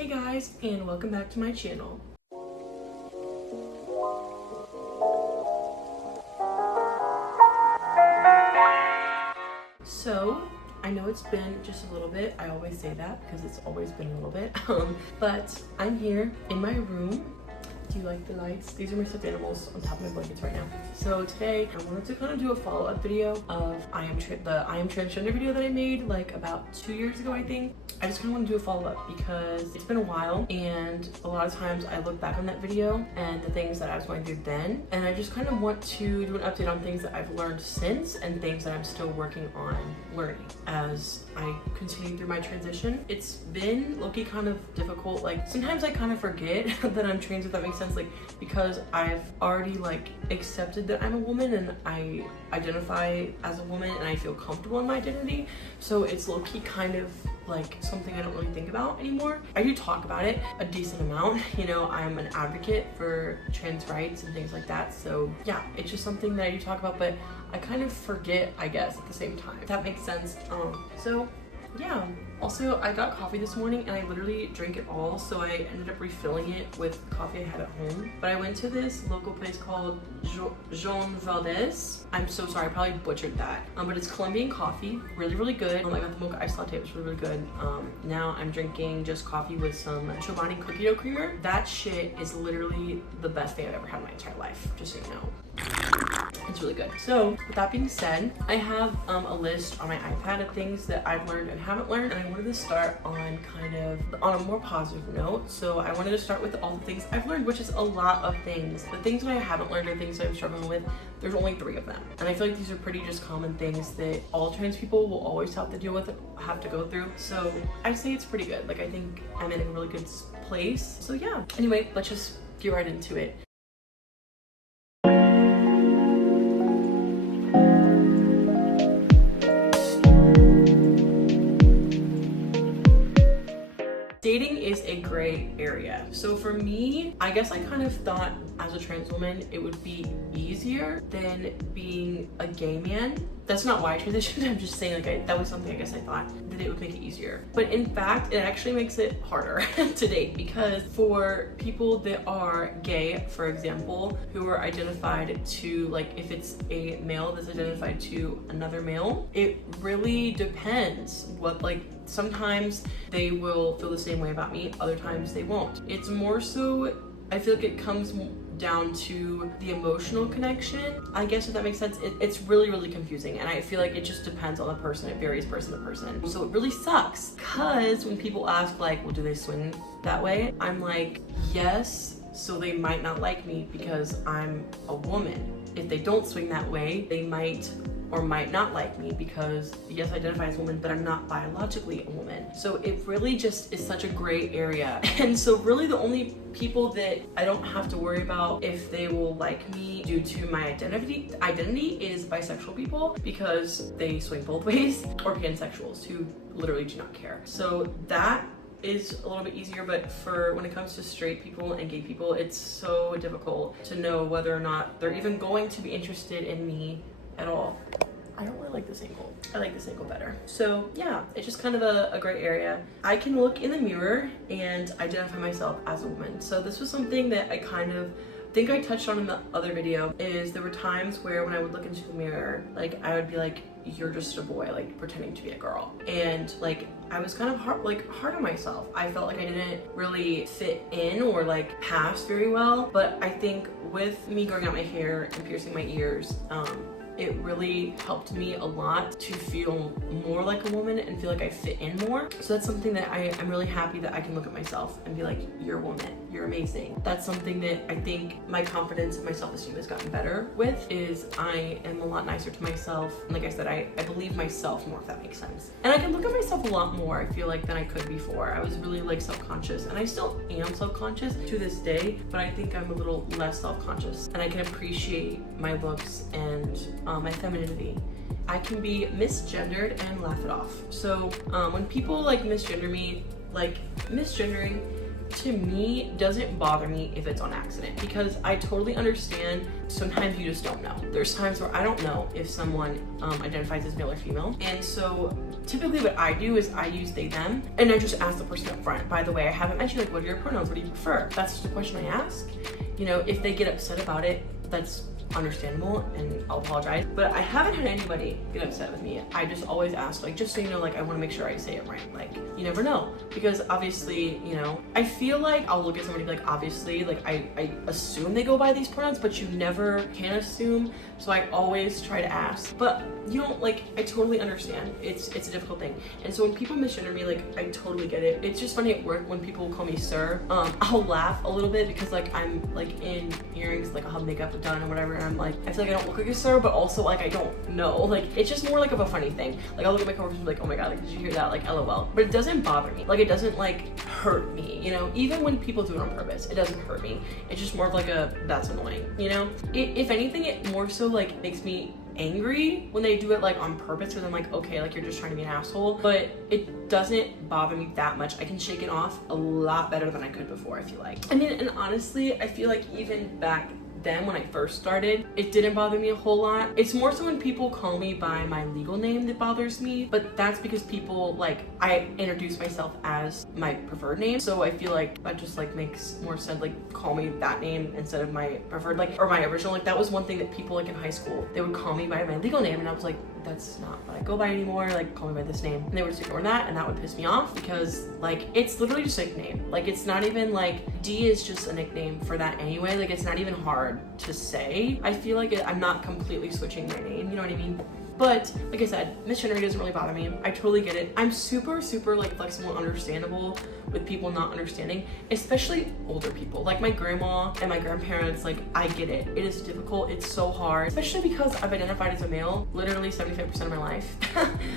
Hey guys, and welcome back to my channel. So, I know it's been just a little bit. I always say that because it's always been a little bit. But I'm here in my room. Do you like the lights? These are my stuffed animals on top of my blankets right now. So today I wanted to kind of do a follow-up video of the I am transgender video that I made like about 2 years ago, I think. I just kind of want to do a follow-up because it's been a while, and a lot of times I look back on that video and the things that I was going through then, and I just kind of want to do an update on things that I've learned since and things that I'm still working on learning as I continue through my transition. It's been low-key kind of difficult. Like sometimes I kind of forget that I'm trans, if that makes sense, like because I've already like accepted that I'm a woman and I identify as a woman and I feel comfortable in my identity. So it's low-key kind of like something I don't really think about anymore. I do talk about it a decent amount. You know, I'm an advocate for trans rights and things like that. So yeah, it's just something that I do talk about, but I kind of forget, I guess, at the same time, if that makes sense. So yeah. Also, I got coffee this morning and I literally drank it all, so I ended up refilling it with coffee I had at home. But I went to this local place called Jean Valdez. I'm so sorry, I probably butchered that. But it's Colombian coffee, really, really good. I got the mocha ice latte, it was really, really good. Now I'm drinking just coffee with some Chobani cookie dough creamer. That shit is literally the best thing I've ever had in my entire life, just so you know. It's really good. So with that being said, I have a list on my iPad of things that I've learned and haven't learned, and I wanted to start on kind of on a more positive note. So I wanted to start with all the things I've learned, which is a lot of things. The things that I haven't learned are things that I'm struggling with. There's only 3 of them, and I feel like these are pretty just common things that all trans people will always have to deal with, have to go through. So I say it's pretty good. Like I think I'm in a really good place. So yeah. Anyway, let's just get right into it. Dating is a gray area. So for me, I guess I kind of thought as a trans woman, it would be easier than being a gay man. That's not why I transitioned. I'm just saying like that was something I guess I thought that it would make it easier. But in fact, it actually makes it harder to date, because for people that are gay, for example, who are identified to, like if it's a male that's identified to another male, it really depends what, like sometimes they will feel the same way about me, other times they won't. It's more so, I feel like it comes down to the emotional connection, I guess, if that makes sense. It's really, really confusing, and I feel like it just depends on the person. It varies person to person. So it really sucks, because when people ask like, well, do they swing that way? I'm like, yes, so they might not like me because I'm a woman. If they don't swing that way, they might or might not like me because, yes, I identify as a woman, but I'm not biologically a woman. So it really just is such a gray area. And so really the only people that I don't have to worry about if they will like me due to my identity is bisexual people, because they swing both ways, or pansexuals who literally do not care. So that is a little bit easier, but for when it comes to straight people and gay people, it's so difficult to know whether or not they're even going to be interested in me at all. I don't really like this angle. I like this angle better. So yeah, it's just kind of a gray area. I can look in the mirror and identify myself as a woman. So this was something that I kind of think I touched on in the other video, is there were times where when I would look into the mirror, like I would be like, you're just a boy, like pretending to be a girl. And like I was kind of hard on myself. I felt like I didn't really fit in or like pass very well. But I think with me growing out my hair and piercing my ears, it really helped me a lot to feel more like a woman and feel like I fit in more. So that's something that I'm really happy that I can look at myself and be like, you're a woman, you're amazing. That's something that I think my confidence and my self-esteem has gotten better with, is I am a lot nicer to myself. And like I said, I believe myself more, if that makes sense. And I can look at myself a lot more, I feel like, than I could before. I was really like self-conscious, and I still am self-conscious to this day, but I think I'm a little less self-conscious, and I can appreciate my looks and my femininity. I can be misgendered and laugh it off. So when people like misgender me, like misgendering to me doesn't bother me if it's on accident, because I totally understand sometimes you just don't know. There's times where I don't know if someone identifies as male or female, and so typically what I do is I use they them, and I just ask the person up front, by the way, I haven't mentioned like what are your pronouns, what do you prefer? That's just a question I ask. You know, if they get upset about it, that's understandable and I'll apologize, but I haven't had anybody get upset with me. I just always ask, like, just so you know, like, I want to make sure I say it right. Like, you never know, because obviously, you know, I feel like I'll look at somebody and be like, obviously, like, I assume they go by these pronouns, but you never can assume, so I always try to ask. But you know, like, I totally understand, it's a difficult thing, and so when people misgender me, like, I totally get it. It's just funny at work when people call me sir. I'll laugh a little bit because like I'm like in earrings, like I'll have makeup done or whatever, and I'm like, I feel like I don't look like a sir, but also like I don't know, like it's just more like of a funny thing. Like I'll look at my coworkers and be like, oh my god, like did you hear that, like LOL. But it doesn't bother me, like it doesn't like hurt me, you know, even when people do it on purpose, it doesn't hurt me. It's just more of like a, that's annoying, you know. If anything, it more so like makes me angry when they do it like on purpose, because I'm like, okay, like you're just trying to be an asshole. But it doesn't bother me that much. I can shake it off a lot better than I could before, I feel like. I mean, and honestly, I feel like even back then when I first started, it didn't bother me a whole lot. It's more so when people call me by my legal name that bothers me, but that's because people, like, I introduce myself as my preferred name, so I feel like that just like makes more sense, like call me that name instead of my preferred, like, or my original. Like that was one thing that people like in high school, they would call me by my legal name, and I was like, that's not what I go by anymore, like call me by this name. And they would just ignore that, and that would piss me off because like it's literally just a nickname. Like it's not even like, D is just a nickname for that anyway. Like it's not even hard to say. I feel like I'm not completely switching my name, you know what I mean? But like I said, misgendering doesn't really bother me. I totally get it. I'm super like flexible and understandable with people not understanding, especially older people. Like my grandma and my grandparents, like I get it. It is difficult, it's so hard, especially because I've identified as a male literally 75% of my life,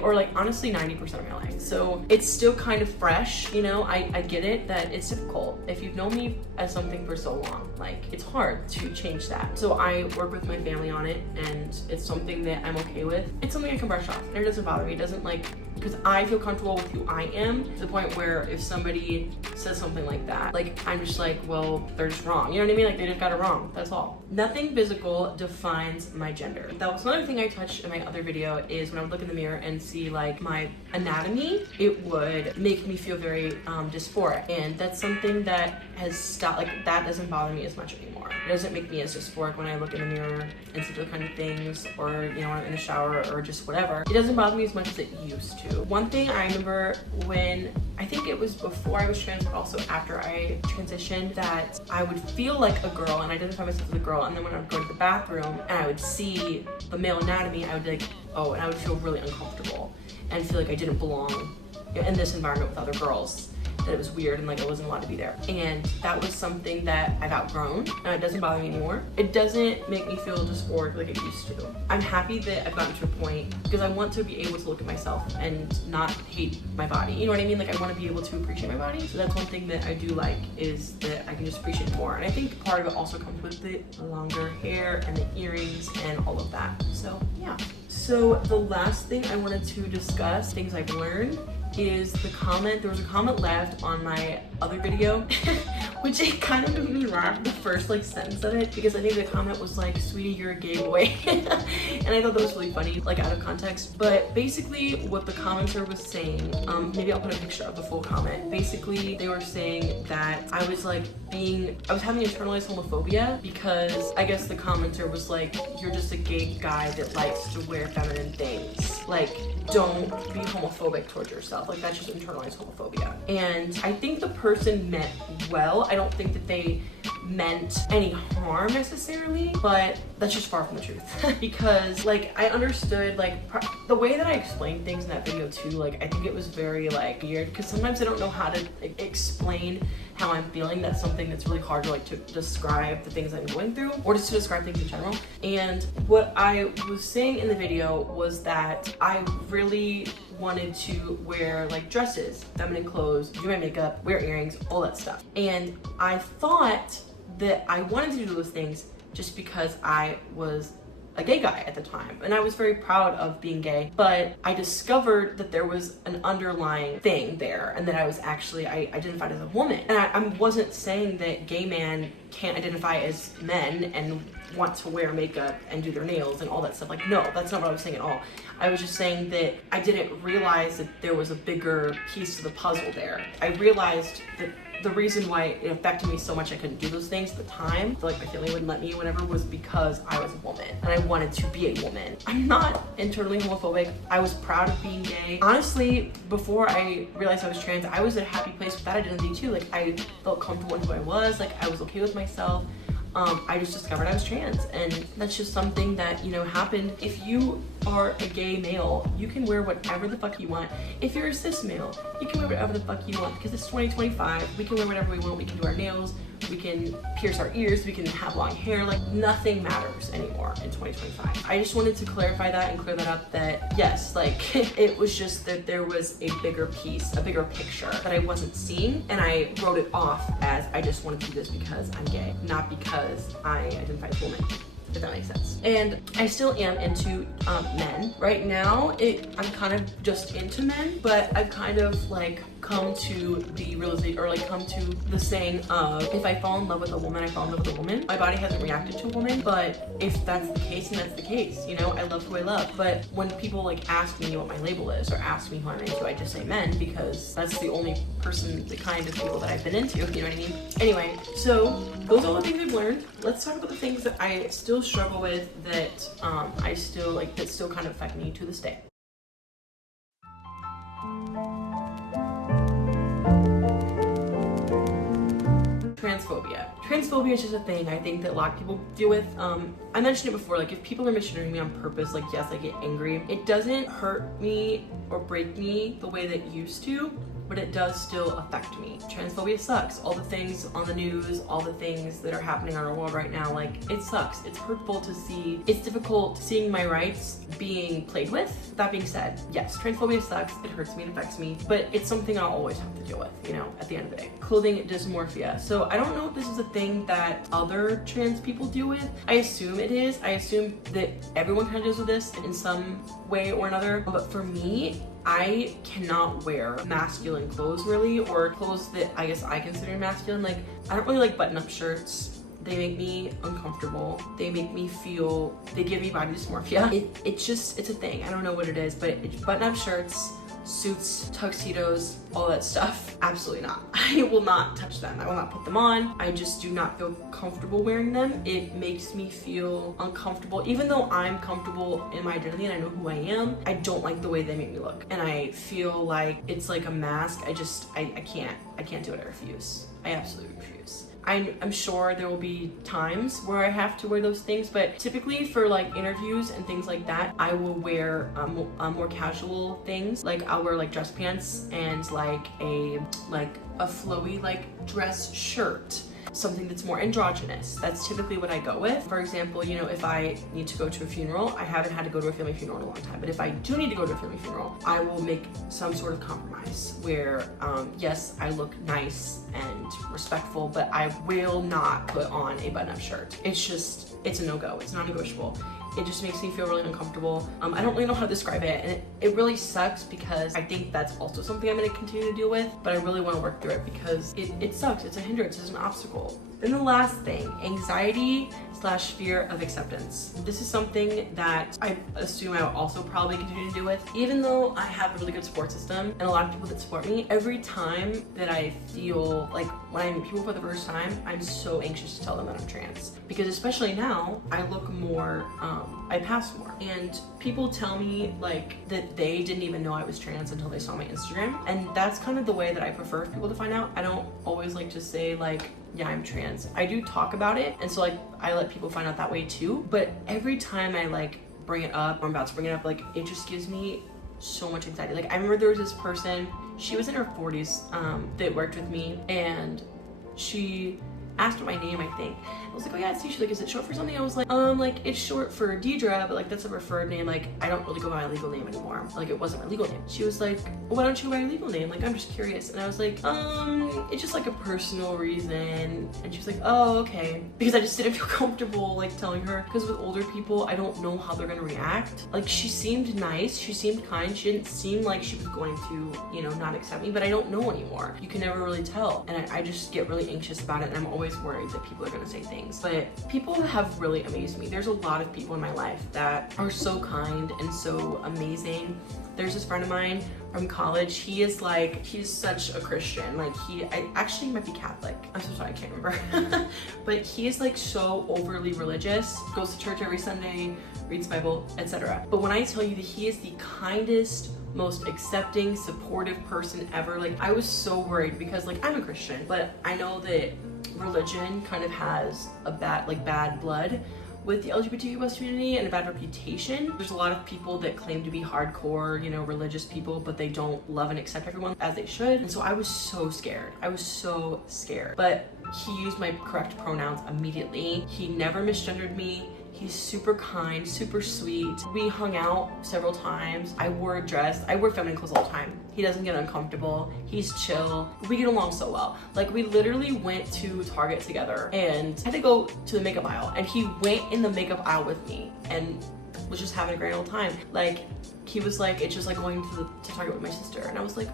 or like honestly 90% of my life. So it's still kind of fresh, you know. I get it that it's difficult. If you've known me as something for so long, like it's hard to change that. So I work with my family on it, and it's something that I'm okay with. It's something I can brush off, and it doesn't bother me. It doesn't like, because I feel comfortable with who I am, to the point where if somebody says something like that, like I'm just like, well, they're just wrong, you know what I mean? Like they just got it wrong, that's all. Nothing physical defines my gender. That was another thing I touched in my other video, is when I would look in the mirror and see like my anatomy, it would make me feel very dysphoric, and that's something that has stopped. Like that doesn't bother me as much anymore. It doesn't make me as dysphoric when I look in the mirror and see those kind of things, or you know, when I'm in the shower or just whatever. It doesn't bother me as much as it used to. One thing I remember when, I think it was before I was trans, but also after I transitioned, that I would feel like a girl and identify myself as a girl, and then when I would go to the bathroom and I would see the male anatomy, I would be like, oh, and I would feel really uncomfortable and feel like I didn't belong in this environment with other girls, that it was weird and like I wasn't allowed to be there. And that was something that I've outgrown, and it doesn't bother me anymore. It doesn't make me feel dysphoric like it used to. I'm happy that I've gotten to a point, because I want to be able to look at myself and not hate my body, you know what I mean? Like I want to be able to appreciate my body. So that's one thing that I do like, is that I can just appreciate it more. And I think part of it also comes with the longer hair and the earrings and all of that. So yeah. So the last thing I wanted to discuss, things I've learned, is the comment. There was a comment left on my other video which it kind of made me laugh, the first like sentence of it, because I think the comment was like, sweetie, you're a gay boy. And I thought that was really funny, like out of context. But basically what the commenter was saying, maybe I'll put a picture of the full comment. Basically they were saying that I was like I was having internalized homophobia, because I guess the commenter was like, you're just a gay guy that likes to wear feminine things. Like, don't be homophobic towards yourself. Like, that's just internalized homophobia. And I think the person meant well. I don't think that they meant any harm necessarily, but that's just far from the truth. Because like I understood like the way that I explained things in that video too, like I think it was very like weird, because sometimes I don't know how to explain how I'm feeling. That's something that's really hard to like to describe the things I'm going through, or just to describe things in general. And what I was saying in the video was that I really wanted to wear like dresses, feminine clothes, do my makeup, wear earrings, all that stuff. And I thought that I wanted to do those things just because I was a gay guy at the time, and I was very proud of being gay, but I discovered that there was an underlying thing there, and that I identified as a woman. And I wasn't saying that gay men can't identify as men and want to wear makeup and do their nails and all that stuff. Like, no, that's not what I was saying at all. I was just saying that I didn't realize that there was a bigger piece to the puzzle there. I realized that the reason why it affected me so much I couldn't do those things at the time, like my family wouldn't let me, whatever, was because I was a woman and I wanted to be a woman. I'm not internally homophobic. I was proud of being gay. Honestly, before I realized I was trans, I was at a happy place with that identity too. Like, I felt comfortable in who I was, like I was okay with myself. I just discovered I was trans, and that's just something that, you know, happened. If you are a gay male, you can wear whatever the fuck you want. If you're a cis male, you can wear whatever the fuck you want, because it's 2025. We can wear whatever we want. We can do our nails, we can pierce our ears, we can have long hair. Like, nothing matters anymore in 2025. I just wanted to clarify that and clear that up, that yes, like it was just that there was a bigger piece, a bigger picture that I wasn't seeing, and I wrote it off as I just wanted to do this because I'm gay, not because I identify as a woman, if that makes sense. And I still am into men. Right now, I'm kind of just into men, but I've kind of like come to the realization, or like come to the saying of, if I fall in love with a woman, I fall in love with a woman. My body hasn't reacted to a woman, but if that's the case, then that's the case. You know, I love who I love. But when people like ask me what my label is, or ask me who I'm into, I just say men, because that's the only person, the kind of people that I've been into, you know what I mean? Anyway, so those are all the things I've learned. Let's talk about the things that I still struggle with, that I still like, that still kind of affect me to this day. Transphobia. Transphobia is just a thing I think that a lot of people deal with. I mentioned it before, like if people are misgendering me on purpose, like yes, I get angry. It doesn't hurt me or break me the way that it used to, but it does still affect me. Transphobia sucks. All the things on the news, all the things that are happening in our world right now, like it sucks. It's hurtful to see. It's difficult seeing my rights being played with. That being said, yes, transphobia sucks. It hurts me, it affects me, but it's something I'll always have to deal with, you know, at the end of the day. Clothing dysmorphia. So I don't know if this is a thing that other trans people deal with. I assume it is. I assume that everyone kind of deals with this in some way or another. But for me, I cannot wear masculine clothes really, or clothes that I guess I consider masculine. Like, I don't really like button-up shirts. They make me uncomfortable. They make me feel, they give me body dysmorphia. It's a thing. I don't know what it is, but it's button-up shirts, suits, tuxedos, all that stuff. Absolutely not. I will not touch them. I will not put them on. I just do not feel comfortable wearing them. It makes me feel uncomfortable. Even though I'm comfortable in my identity and I know who I am, I don't like the way they make me look. And I feel like it's like a mask. I can't do it. I refuse. I absolutely refuse. I'm sure there will be times where I have to wear those things, but typically for like interviews and things like that, I will wear more casual things. Like I'll wear like dress pants and like a flowy like dress shirt. Something that's more androgynous. That's typically what I go with. For example, you know, if I need to go to a funeral, I haven't had to go to a family funeral in a long time, but if I do need to go to a family funeral, I will make some sort of compromise where, yes, I look nice and respectful, but I will not put on a button-up shirt. It's a no-go. It's non-negotiable. It just makes me feel really uncomfortable. I don't really know how to describe it, and it really sucks because I think that's also something I'm gonna continue to deal with, but I really wanna work through it because it sucks. It's a hindrance, it's an obstacle. Then the last thing, anxiety/fear of acceptance. This is something that I assume I will also probably continue to deal with. Even though I have a really good support system and a lot of people that support me, every time that I feel like when I meet people for the first time, I'm so anxious to tell them that I'm trans. Because especially now, I look more, I pass more. And people tell me like that they didn't even know I was trans until they saw my Instagram. And that's kind of the way that I prefer people to find out. I don't always like to say like, yeah, I'm trans. I do talk about it, and so like I let people find out that way too, but every time I like bring it up, or I'm about to bring it up, like it just gives me so much anxiety. Like I remember there was this person, she was in her 40s that worked with me, and she asked her my name, I think. I was like, oh yeah, it's you. She's like, is it short for something? I was like, it's short for Deidre, but like that's a preferred name. Like I don't really go by my legal name anymore. Like it wasn't my legal name. She was like, well, why don't you go by your legal name? Like I'm just curious. And I was like, it's just like a personal reason. And she was like, oh, okay. Because I just didn't feel comfortable like telling her, because with older people, I don't know how they're gonna react. Like she seemed nice, she seemed kind, she didn't seem like she was going to, you know, not accept me, but I don't know anymore. You can never really tell. And I just get really anxious about it, and I'm always worried that people are gonna say things. But people have really amazed me. There's a lot of people in my life that are so kind and so amazing. There's this friend of mine from college. He's such a Christian. Like I actually might be Catholic. I'm so sorry, I can't remember. But he is like so overly religious, goes to church every Sunday, reads Bible, etc. But when I tell you that he is the kindest, most accepting, supportive person ever, like I was so worried because like I'm a Christian, but I know that religion kind of has a bad blood with the LGBTQ+ community and a bad reputation. There's a lot of people that claim to be hardcore, you know, religious people, but they don't love and accept everyone as they should. And so I was so scared. I was so scared. But he used my correct pronouns immediately. He never misgendered me. He's super kind, super sweet. We hung out several times. I wore a dress. I wear feminine clothes all the time. He doesn't get uncomfortable. He's chill. We get along so well. Like we literally went to Target together and had to go to the makeup aisle, and he went in the makeup aisle with me and was just having a great old time. Like he was like, it's just like going to Target with my sister. And I was like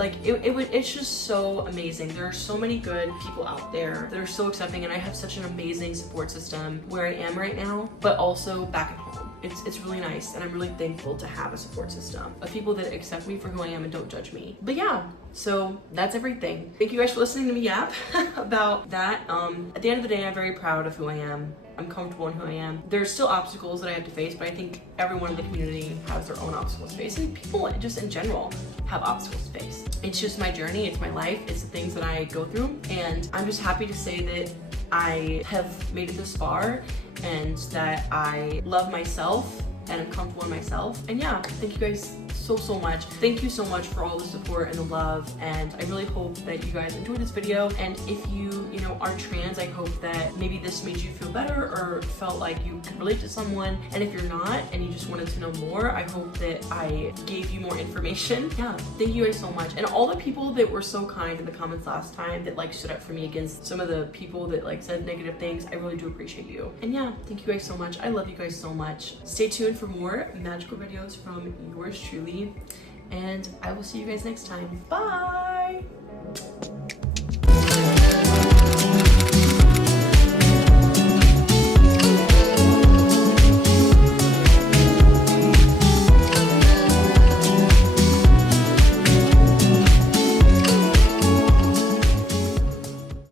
it's just so amazing. There are so many good people out there that are so accepting, and I have such an amazing support system where I am right now, but also back at home. It's really nice, and I'm really thankful to have a support system of people that accept me for who I am and don't judge me. But yeah, so that's everything. Thank you guys for listening to me yap about that. At the end of the day, I'm very proud of who I am. I'm comfortable in who I am. There's still obstacles that I have to face, but I think everyone in the community has their own obstacles to face, and people just in general have obstacles to face. It's just my journey, it's my life, it's the things that I go through, and I'm just happy to say that I have made it this far and that I love myself and I'm comfortable in myself. And yeah, thank you guys so much. Thank you so much for all the support and the love, and I really hope that you guys enjoyed this video. And if you are trans, I hope that maybe this made you feel better or felt like you could relate to someone. And if you're not and you just wanted to know more, I hope that I gave you more information. Yeah, thank you guys so much. And all the people that were so kind in the comments last time that like stood up for me against some of the people that like said negative things, I really do appreciate you. And yeah, thank you guys so much. I love you guys so much. Stay tuned for more magical videos from yours truly, and I will see you guys next time. Bye!